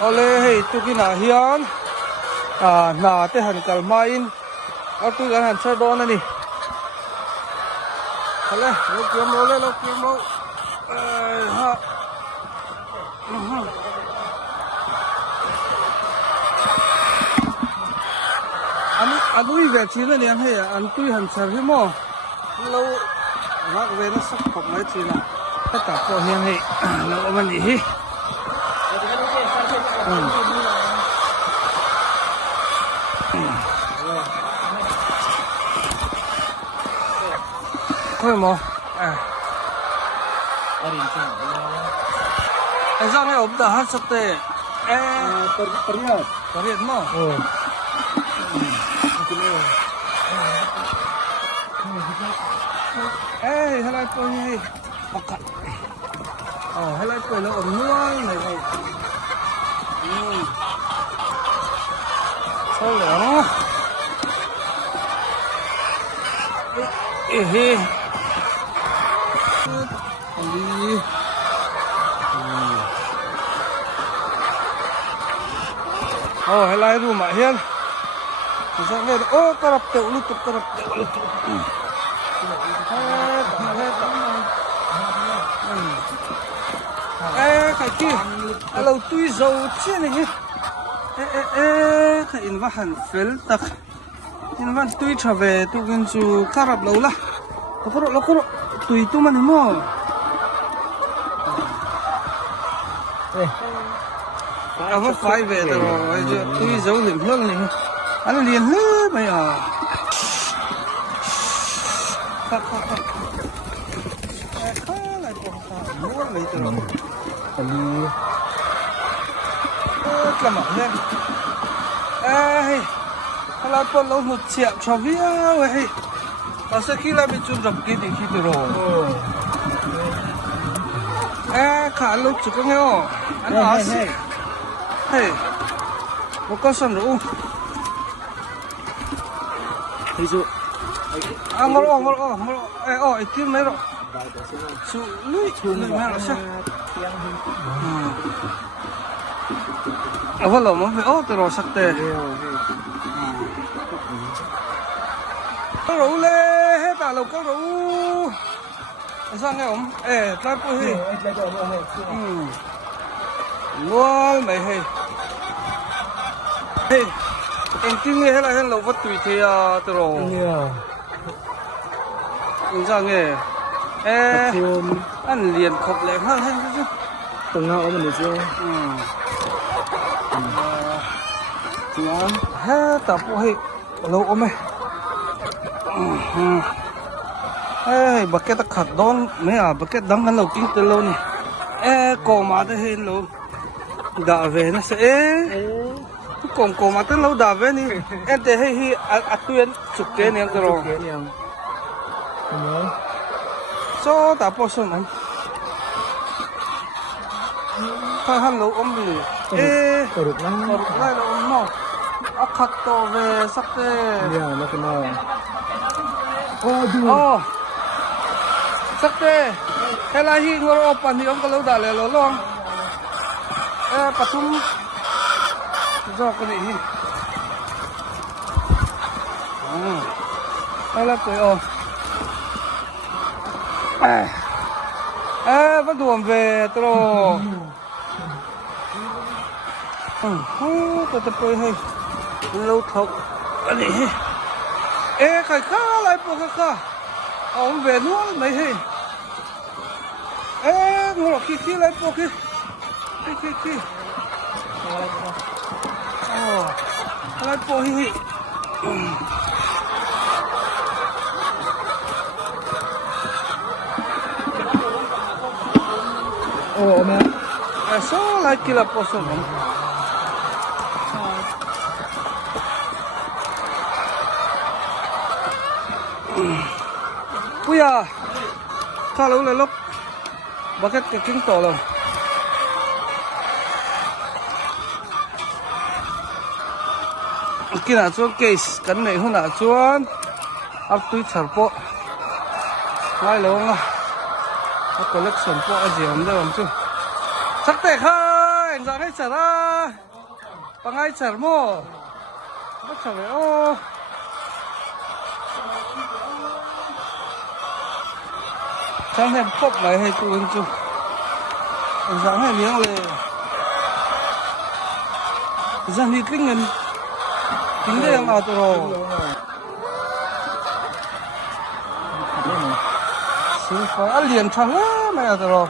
ole hei tukina hian na te han kalma in tu gan han char don ani hale lo kiam lo ha anui về chi là niệm hay anh tui hẳn sờ hi mo lâu ngạc về nó sắc học mấy chi nào tất cả có hiền hay lâu mà gì hi thôi mo anh sao này ốm đã hát sắc tê Pariat mo helai po hi okat helai po lo nuai này này sao lẽ hi đi helai ru mà hiền sao nghe tarap te ulut cái kia lâu tui dầu chia này cái in va hẳn phèn tắc in va tui trở về tu gần chú karab lâu la lo koro tui tu mà nimo va phải về rồi tui dầu liền hơn này anh liền hết bây giờ lại còn mua lấy từ rồi làm mỏng lên là con lâu 1 triệu cho vía vậy mà sẽ khi lại bị chun rập kia thì khi từ rồi khá lâu chỉ có nghe anh nói hey một con sần rượu ví dụ ngoro itim mero su lui mero sa avalo mo ve tero sakte ro le he ta lo ko ro sao nghe không ta po hi ngol mày hey em tin nghe là lâu vất tùy thì từ rồi anh sao nghe anh liền khóc lẹ hơn chứ từng nào mình được chưa hết tập hay lâu ôm bậc cái ta khát đón mấy bậc cái đắng ăn lâu kinh từ lâu này cổ mà đây hết lâu đã về nó sẽ cổ mà tới lâu đã về đi em thấy hay tuyên chụp cái này rồi so ta bỏ xuống anh phải hắn lâu ôm đi có được lắm lại là ôm nó khát to về sắp thế nó cái nào sắp thế hay là hi ngồi ôm pani ông cái lâu đã lẹ lâu long patum do cái này hi hay là cái vẫn đuổi về rồi tôi tập tôi hay lâu thấu anh ấy khai khá lại bộ khá ông về luôn mấy hay ngồi khi lại bộ khi lại bộ hi mẹ so lại kia là bộ số bây giờ khá lâu là lúc bắt cái kính tổ rồi kia là cho case cái này hơn là cho áp túi chở bộ lại lâu mà collection bộ gì không đâu chứ chắc tệ khai anh dọn hết chở ra bằng ai chở mô bắt chở về ô chẳng hẹp cốc lại hay tụi anh chung anh dọn hết miếng lên dọn đi kinh ngân kinh đây là tụi rồi sư phải ăn liền thằng á mày tụi rồi